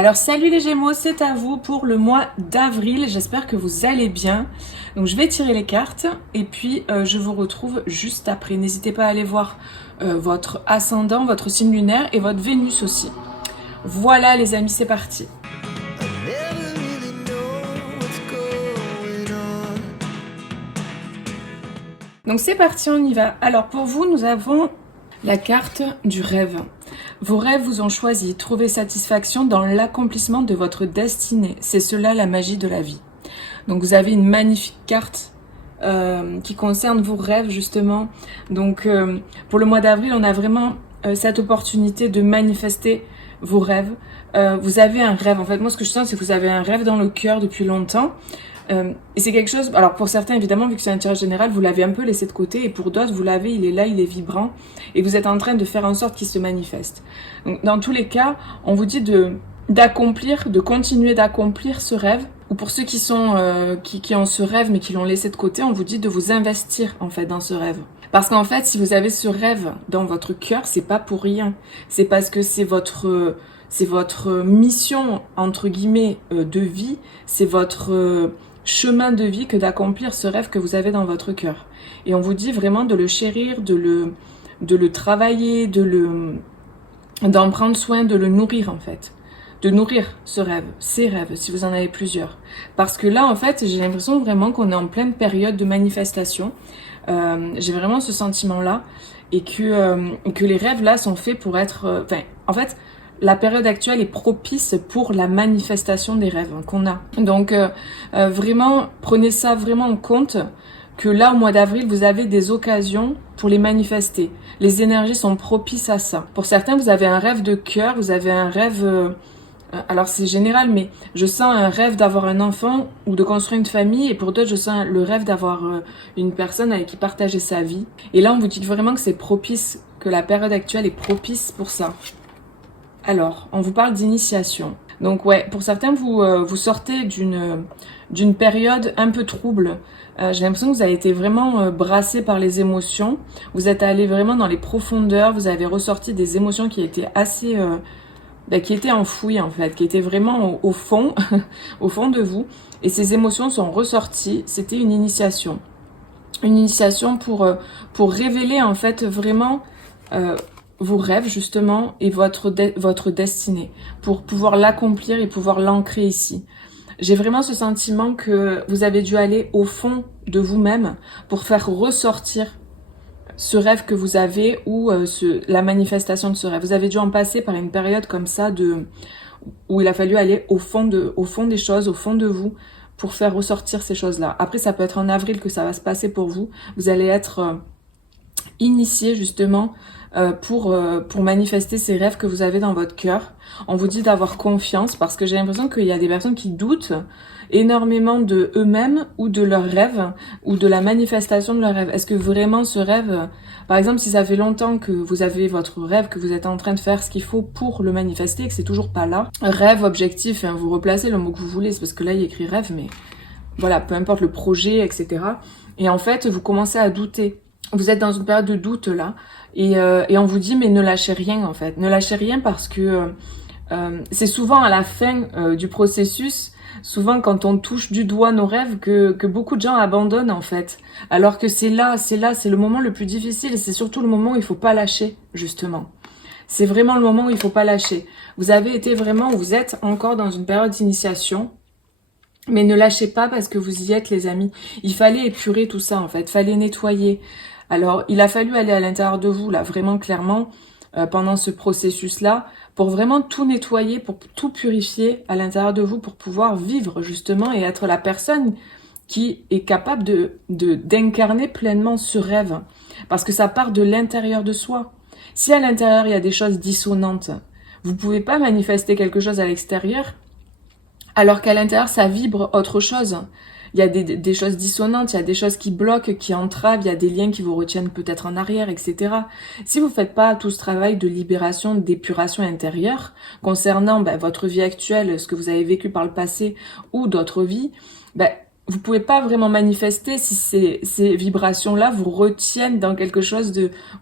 Alors salut les Gémeaux, c'est à vous pour le mois d'avril, j'espère que vous allez bien. Donc je vais tirer les cartes et puis je vous retrouve juste après. N'hésitez pas à aller voir votre ascendant, votre signe lunaire et votre Vénus aussi. Voilà les amis, c'est parti. Donc c'est parti, on y va. Alors pour vous, nous avons la carte du rêve. Vos rêves vous ont choisi, trouvez satisfaction dans l'accomplissement de votre destinée. C'est cela la magie de la vie. Donc vous avez une magnifique carte qui concerne vos rêves justement. Donc pour le mois d'avril, on a vraiment cette opportunité de manifester vos rêves. Vous avez un rêve, en fait moi ce que je sens c'est que vous avez un rêve dans le cœur depuis longtemps. Et c'est quelque chose, alors pour certains évidemment, vu que c'est un tirage général, vous l'avez un peu laissé de côté, et pour d'autres, vous l'avez, il est là, il est vibrant, et vous êtes en train de faire en sorte qu'il se manifeste. Donc dans tous les cas, on vous dit d'accomplir, de continuer d'accomplir ce rêve, ou pour ceux qui sont qui ont ce rêve mais qui l'ont laissé de côté, on vous dit de vous investir en fait dans ce rêve. Parce qu'en fait, si vous avez ce rêve dans votre cœur, c'est pas pour rien. C'est parce que c'est votre mission entre guillemets de vie, c'est votre chemin de vie que d'accomplir ce rêve que vous avez dans votre cœur. Et on vous dit vraiment de le chérir, de le travailler, d'en prendre soin, de le nourrir en fait. De nourrir ce rêve, ces rêves, si vous en avez plusieurs. Parce que là, en fait, j'ai l'impression vraiment qu'on est en pleine période de manifestation. J'ai vraiment ce sentiment-là. Et que les rêves, là, sont faits pour être... en fait, la période actuelle est propice pour la manifestation des rêves qu'on a. Donc, vraiment, prenez ça vraiment en compte, que là, au mois d'avril, vous avez des occasions pour les manifester. Les énergies sont propices à ça. Pour certains, vous avez un rêve de cœur, vous avez un rêve... alors c'est général, mais je sens un rêve d'avoir un enfant ou de construire une famille, et pour d'autres, je sens le rêve d'avoir une personne avec qui partager sa vie. Et là, on vous dit vraiment que c'est propice, que la période actuelle est propice pour ça. Alors, on vous parle d'initiation. Donc ouais, pour certains, vous sortez d'une période un peu trouble. J'ai l'impression que vous avez été vraiment brassé par les émotions. Vous êtes allé vraiment dans les profondeurs. Vous avez ressorti des émotions qui étaient assez... qui étaient enfouies en fait, qui étaient vraiment au fond, au fond de vous. Et ces émotions sont ressorties. C'était une initiation. Une initiation pour révéler en fait vraiment... vos rêves justement et votre destinée pour pouvoir l'accomplir et pouvoir l'ancrer ici. J'ai vraiment ce sentiment que vous avez dû aller au fond de vous-même pour faire ressortir ce rêve que vous avez ou la manifestation de ce rêve. Vous avez dû en passer par une période comme ça où il a fallu aller au fond des choses, au fond de vous pour faire ressortir ces choses-là. Après, ça peut être en avril que ça va se passer pour vous. Vous allez être initié justement pour manifester ces rêves que vous avez dans votre cœur. On vous dit d'avoir confiance parce que j'ai l'impression qu'il y a des personnes qui doutent énormément de eux-mêmes ou de leurs rêves ou de la manifestation de leurs rêves. Est-ce que vraiment ce rêve, par exemple si ça fait longtemps que vous avez votre rêve, que vous êtes en train de faire ce qu'il faut pour le manifester et que c'est toujours pas là, rêve, objectif, hein, vous replacez le mot que vous voulez, c'est parce que là il y a écrit rêve, mais voilà, peu importe le projet, etc. Et en fait vous commencez à douter. Vous êtes dans une période de doute là, et on vous dit mais ne lâchez rien en fait, ne lâchez rien parce que c'est souvent à la fin du processus, souvent quand on touche du doigt nos rêves que beaucoup de gens abandonnent en fait, alors que c'est le moment le plus difficile, et c'est surtout le moment où il faut pas lâcher justement. C'est vraiment le moment où il faut pas lâcher. Vous avez été vraiment, vous êtes encore dans une période d'initiation. Mais ne lâchez pas parce que vous y êtes les amis. Il fallait épurer tout ça en fait, fallait nettoyer. Alors il a fallu aller à l'intérieur de vous là, vraiment clairement, pendant ce processus-là, pour vraiment tout nettoyer, pour tout purifier à l'intérieur de vous, pour pouvoir vivre justement et être la personne qui est capable d'incarner pleinement ce rêve. Parce que ça part de l'intérieur de soi. Si à l'intérieur il y a des choses dissonantes, vous pouvez pas manifester quelque chose à l'extérieur, alors qu'à l'intérieur, ça vibre autre chose. Il y a des choses dissonantes, il y a des choses qui bloquent, qui entravent, il y a des liens qui vous retiennent peut-être en arrière, etc. Si vous faites pas tout ce travail de libération, d'épuration intérieure, concernant votre vie actuelle, ce que vous avez vécu par le passé ou d'autres vies, vous pouvez pas vraiment manifester si ces vibrations-là vous retiennent dans quelque chose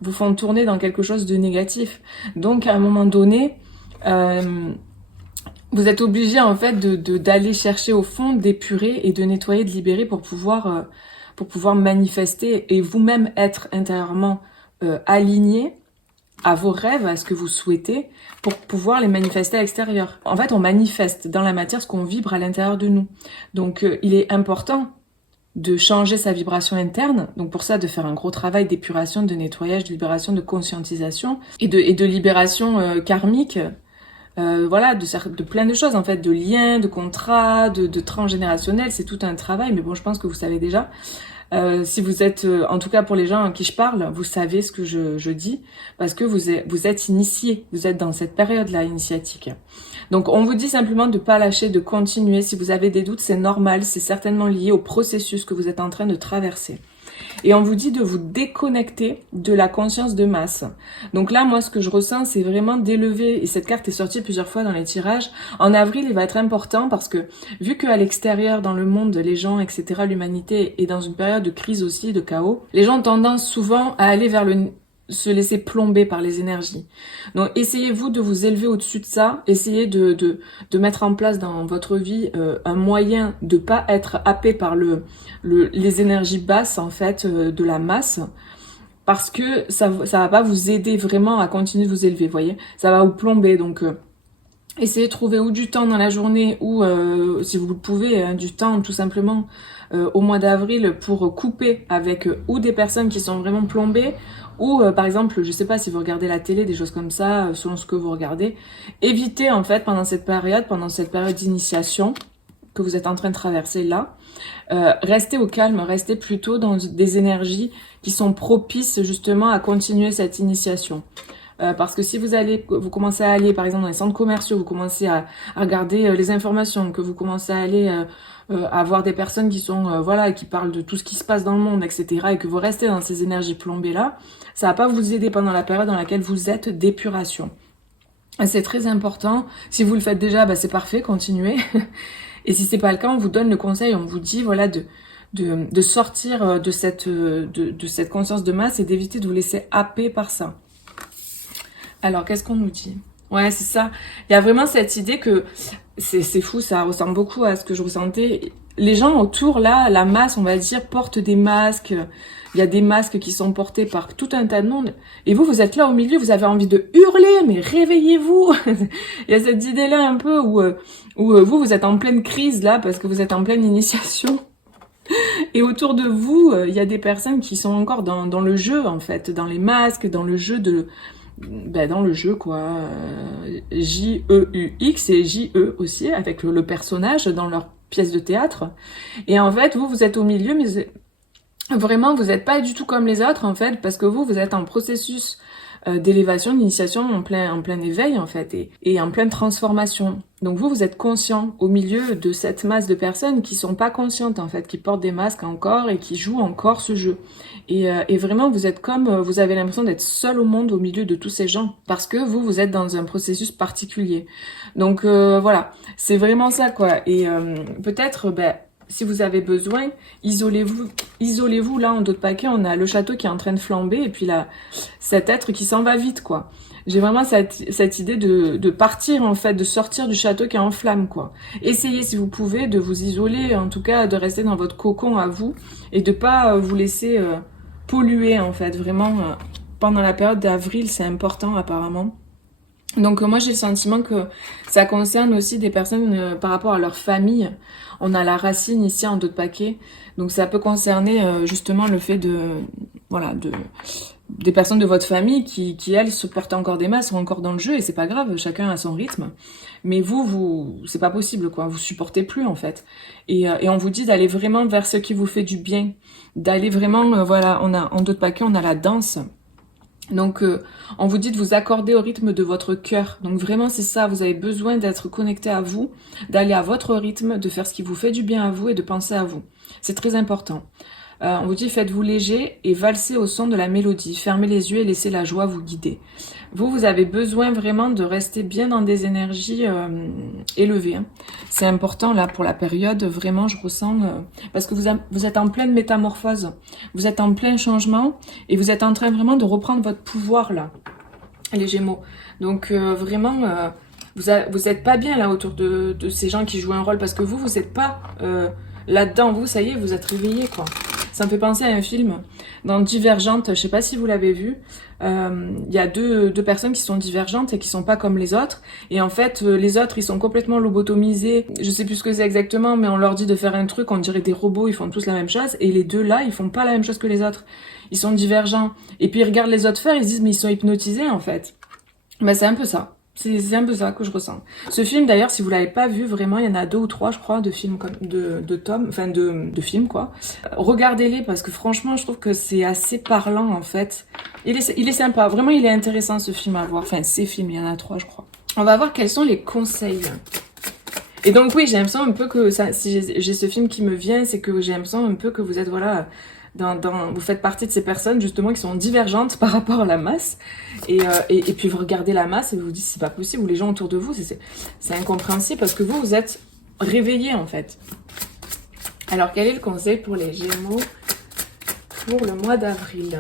vous font tourner dans quelque chose de négatif. Donc, à un moment donné, vous êtes obligé en fait d'aller chercher au fond, d'épurer et de nettoyer, de libérer pour pouvoir manifester et vous-même être intérieurement aligné à vos rêves, à ce que vous souhaitez, pour pouvoir les manifester à l'extérieur. En fait, on manifeste dans la matière ce qu'on vibre à l'intérieur de nous. Donc, il est important de changer sa vibration interne. Donc, pour ça, de faire un gros travail d'épuration, de nettoyage, de libération, de conscientisation et de libération karmique. Voilà, de plein de choses en fait, de liens, de contrats, de transgénérationnels, c'est tout un travail, mais bon, je pense que vous savez déjà. Si vous êtes, en tout cas pour les gens à qui je parle, vous savez ce que je dis, parce que vous êtes initiés, vous êtes dans cette période-là initiatique. Donc on vous dit simplement de pas lâcher, de continuer. Si vous avez des doutes, c'est normal, c'est certainement lié au processus que vous êtes en train de traverser. Et on vous dit de vous déconnecter de la conscience de masse. Donc là, moi, ce que je ressens, c'est vraiment d'élever, et cette carte est sortie plusieurs fois dans les tirages. En avril, il va être important parce que, vu qu'à l'extérieur, dans le monde, les gens, etc., l'humanité est dans une période de crise aussi, de chaos, les gens ont tendance souvent à aller vers se laisser plomber par les énergies. Donc essayez-vous de vous élever au-dessus de ça, essayez de mettre en place dans votre vie un moyen de pas être happé par les énergies basses en fait de la masse, parce que ça va pas vous aider vraiment à continuer de vous élever, vous voyez, ça va vous plomber. Donc essayez de trouver ou du temps dans la journée ou si vous le pouvez du temps tout simplement au mois d'avril pour couper avec ou des personnes qui sont vraiment plombées ou par exemple, je sais pas si vous regardez la télé, des choses comme ça, selon ce que vous regardez, évitez en fait pendant cette période d'initiation que vous êtes en train de traverser là, restez au calme, restez plutôt dans des énergies qui sont propices justement à continuer cette initiation. Parce que si vous commencez à aller par exemple dans les centres commerciaux, vous commencez à regarder les informations, que vous commencez à aller à voir des personnes qui sont voilà, qui parlent de tout ce qui se passe dans le monde, etc., et que vous restez dans ces énergies plombées là, ça va pas vous aider pendant la période dans laquelle vous êtes d'épuration. C'est très important. Si vous le faites déjà, bah c'est parfait, continuez. Et si c'est pas le cas, on vous donne le conseil, on vous dit voilà de sortir de cette conscience de masse et d'éviter de vous laisser happer par ça. Alors, qu'est-ce qu'on nous dit? Ouais, c'est ça. Il y a vraiment cette idée que c'est fou, ça ressemble beaucoup à ce que je ressentais. Les gens autour, là, la masse, on va dire, portent des masques. Il y a des masques qui sont portés par tout un tas de monde. Et vous êtes là au milieu, vous avez envie de hurler, mais réveillez-vous. Il y a cette idée-là un peu où vous êtes en pleine crise, là, parce que vous êtes en pleine initiation. Et autour de vous, il y a des personnes qui sont encore dans le jeu, en fait, dans les masques, dans le jeu dans le jeu quoi, J-E-U-X et J-E aussi, avec le personnage dans leur pièce de théâtre. Et en fait, vous êtes au milieu, mais vraiment, vous n'êtes pas du tout comme les autres, en fait, parce que vous êtes en processus d'élévation, d'initiation, en plein éveil, en fait, et en pleine transformation. Donc vous êtes conscient au milieu de cette masse de personnes qui sont pas conscientes, en fait, qui portent des masques encore et qui jouent encore ce jeu. Et vraiment, vous êtes comme, vous avez l'impression d'être seul au monde au milieu de tous ces gens, parce que vous êtes dans un processus particulier. Donc voilà, c'est vraiment ça, quoi. Et peut-être, si vous avez besoin, isolez-vous. Là, en dos de paquet, on a le château qui est en train de flamber, et puis là, cet être qui s'en va vite, quoi. J'ai vraiment cette idée de partir, en fait, de sortir du château qui est en flamme, quoi. Essayez, si vous pouvez, de vous isoler, en tout cas, de rester dans votre cocon à vous, et de pas vous laisser polluer, en fait. Vraiment, pendant la période d'avril, c'est important, apparemment. Donc moi j'ai le sentiment que ça concerne aussi des personnes par rapport à leur famille. On a la racine ici en dos de paquet, donc ça peut concerner justement le fait des personnes de votre famille qui elles se portent encore des masques, sont encore dans le jeu et c'est pas grave, chacun a son rythme. Mais vous c'est pas possible quoi, vous supportez plus en fait. Et on vous dit d'aller vraiment vers ce qui vous fait du bien, d'aller vraiment voilà, on a en dos de paquet on a la danse. Donc, on vous dit de vous accorder au rythme de votre cœur. Donc vraiment, c'est ça, vous avez besoin d'être connecté à vous, d'aller à votre rythme, de faire ce qui vous fait du bien à vous et de penser à vous. C'est très important. On vous dit, faites-vous léger et valsez au son de la mélodie. Fermez les yeux et laissez la joie vous guider. Vous avez besoin vraiment de rester bien dans des énergies élevées. Hein. C'est important là pour la période, vraiment je ressens, parce que vous êtes en pleine métamorphose, vous êtes en plein changement et vous êtes en train vraiment de reprendre votre pouvoir là, les Gémeaux. Donc vraiment, vous êtes pas bien là autour de ces gens qui jouent un rôle parce que vous êtes pas là-dedans. Vous, ça y est, vous êtes réveillés, quoi. Ça me fait penser à un film dans Divergente, je sais pas si vous l'avez vu. Il y a deux personnes qui sont divergentes et qui sont pas comme les autres. Et en fait, les autres, ils sont complètement lobotomisés. Je sais plus ce que c'est exactement, mais on leur dit de faire un truc, on dirait des robots, ils font tous la même chose. Et les deux là, ils font pas la même chose que les autres. Ils sont divergents. Et puis ils regardent les autres faire, ils se disent mais ils sont hypnotisés en fait. Ben c'est un peu ça. C'est un peu ça que je ressens. Ce film, d'ailleurs, si vous l'avez pas vu, vraiment, il y en a 2 ou 3, je crois, de films comme de tomes, enfin de films, quoi. Regardez-les parce que franchement, je trouve que c'est assez parlant, en fait. Il est sympa. Vraiment, il est intéressant, ce film à voir. Enfin, ces films, il y en a 3, je crois. On va voir quels sont les conseils. Et donc, oui, j'ai l'impression un peu que ça, si j'ai ce film qui me vient, c'est que j'ai l'impression un peu que vous êtes, voilà, vous faites partie de ces personnes justement qui sont divergentes par rapport à la masse et puis vous regardez la masse et vous vous dites c'est pas possible, ou les gens autour de vous c'est incompréhensible parce que vous êtes réveillés en fait. Alors quel est le conseil pour les Gémeaux pour le mois d'avril?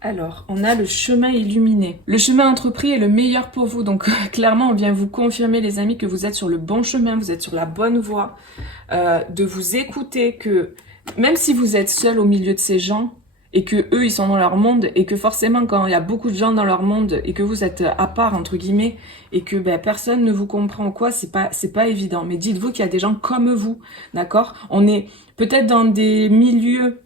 Alors, on a le chemin illuminé. Le chemin entrepris est le meilleur pour vous. Donc, clairement, on vient vous confirmer, les amis, que vous êtes sur le bon chemin, vous êtes sur la bonne voie. De vous écouter, que même si vous êtes seul au milieu de ces gens, et que eux, ils sont dans leur monde, et que forcément, quand il y a beaucoup de gens dans leur monde, et que vous êtes à part, entre guillemets, et que personne ne vous comprend ou quoi, c'est pas évident. Mais dites-vous qu'il y a des gens comme vous, d'accord? On est peut-être dans des milieux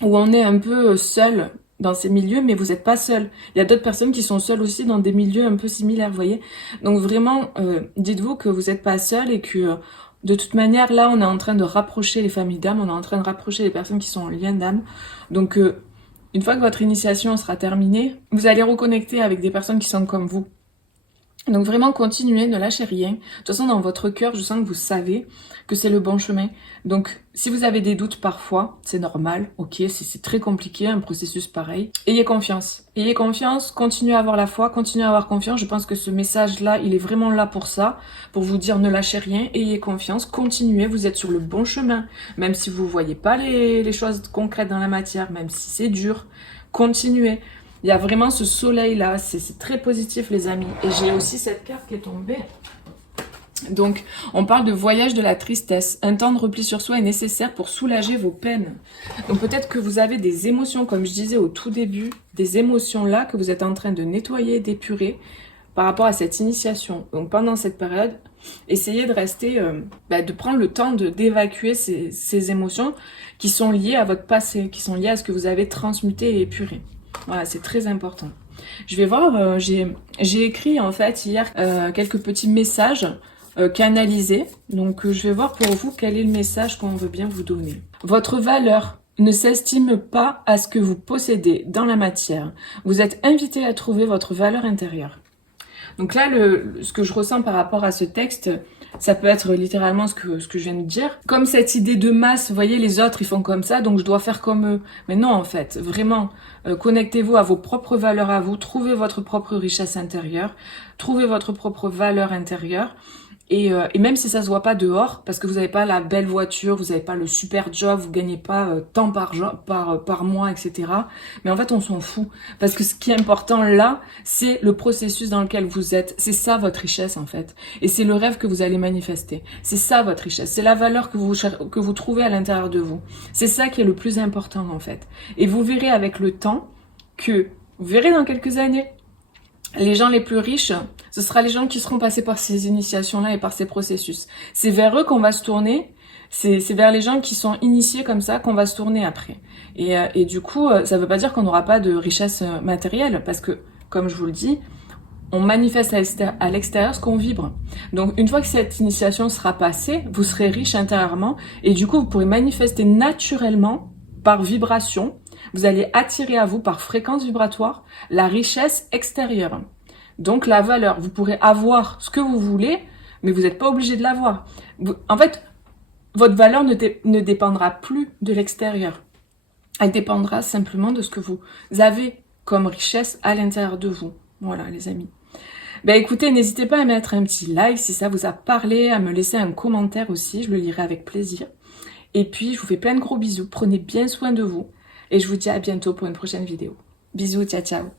où on est un peu seul, dans ces milieux, mais vous n'êtes pas seul. Il y a d'autres personnes qui sont seules aussi dans des milieux un peu similaires, vous voyez. Donc vraiment, dites-vous que vous n'êtes pas seul et que de toute manière, là, on est en train de rapprocher les familles d'âme, on est en train de rapprocher les personnes qui sont en lien d'âme. Donc, une fois que votre initiation sera terminée, vous allez reconnecter avec des personnes qui sont comme vous. Donc vraiment continuez, ne lâchez rien. De toute façon, dans votre cœur, je sens que vous savez que c'est le bon chemin. Donc si vous avez des doutes parfois, c'est normal, ok, c'est très compliqué, un processus pareil. Ayez confiance, continuez à avoir la foi, continuez à avoir confiance. Je pense que ce message-là, il est vraiment là pour ça, pour vous dire ne lâchez rien, ayez confiance, continuez, vous êtes sur le bon chemin. Même si vous voyez pas les choses concrètes dans la matière, même si c'est dur, continuez. Il y a vraiment ce soleil-là, c'est très positif les amis. Et j'ai aussi cette carte qui est tombée. Donc, on parle de voyage de la tristesse. Un temps de repli sur soi est nécessaire pour soulager vos peines. Donc peut-être que vous avez des émotions, comme je disais au tout début, des émotions là que vous êtes en train de nettoyer, d'épurer par rapport à cette initiation. Donc pendant cette période, essayez de rester, de prendre le temps d'évacuer ces émotions qui sont liées à votre passé, qui sont liées à ce que vous avez transmuté et épuré. Voilà, c'est très important. Je vais voir, j'ai écrit en fait hier quelques petits messages canalisés. Donc je vais voir pour vous quel est le message qu'on veut bien vous donner. Votre valeur ne s'estime pas à ce que vous possédez dans la matière. Vous êtes invité à trouver votre valeur intérieure. Donc là, ce que je ressens par rapport à ce texte, ça peut être littéralement ce que je viens de dire. Comme cette idée de masse, vous voyez, les autres, ils font comme ça, donc je dois faire comme eux. Mais non, en fait, vraiment, connectez-vous à vos propres valeurs à vous, trouvez votre propre richesse intérieure, trouvez votre propre valeur intérieure. Et même si ça se voit pas dehors, parce que vous n'avez pas la belle voiture, vous n'avez pas le super job, vous gagnez pas tant par mois, etc. Mais en fait, on s'en fout. Parce que ce qui est important là, c'est le processus dans lequel vous êtes. C'est ça votre richesse, en fait. Et c'est le rêve que vous allez manifester. C'est ça votre richesse. C'est la valeur que vous trouvez à l'intérieur de vous. C'est ça qui est le plus important, en fait. Et vous verrez avec le temps que, vous verrez dans quelques années, les gens les plus riches, ce sera les gens qui seront passés par ces initiations-là et par ces processus. C'est vers eux qu'on va se tourner, c'est vers les gens qui sont initiés comme ça qu'on va se tourner après. Et du coup, ça ne veut pas dire qu'on n'aura pas de richesse matérielle, parce que, comme je vous le dis, on manifeste à l'extérieur ce qu'on vibre. Donc une fois que cette initiation sera passée, vous serez riche intérieurement, et du coup vous pourrez manifester naturellement, par vibration, vous allez attirer à vous par fréquence vibratoire la richesse extérieure. Donc la valeur, vous pourrez avoir ce que vous voulez, mais vous n'êtes pas obligé de l'avoir. En fait, votre valeur ne dépendra plus de l'extérieur. Elle dépendra simplement de ce que vous avez comme richesse à l'intérieur de vous. Voilà les amis. Écoutez, n'hésitez pas à mettre un petit like si ça vous a parlé, à me laisser un commentaire aussi, je le lirai avec plaisir. Et puis, je vous fais plein de gros bisous, prenez bien soin de vous. Et je vous dis à bientôt pour une prochaine vidéo. Bisous, ciao ciao.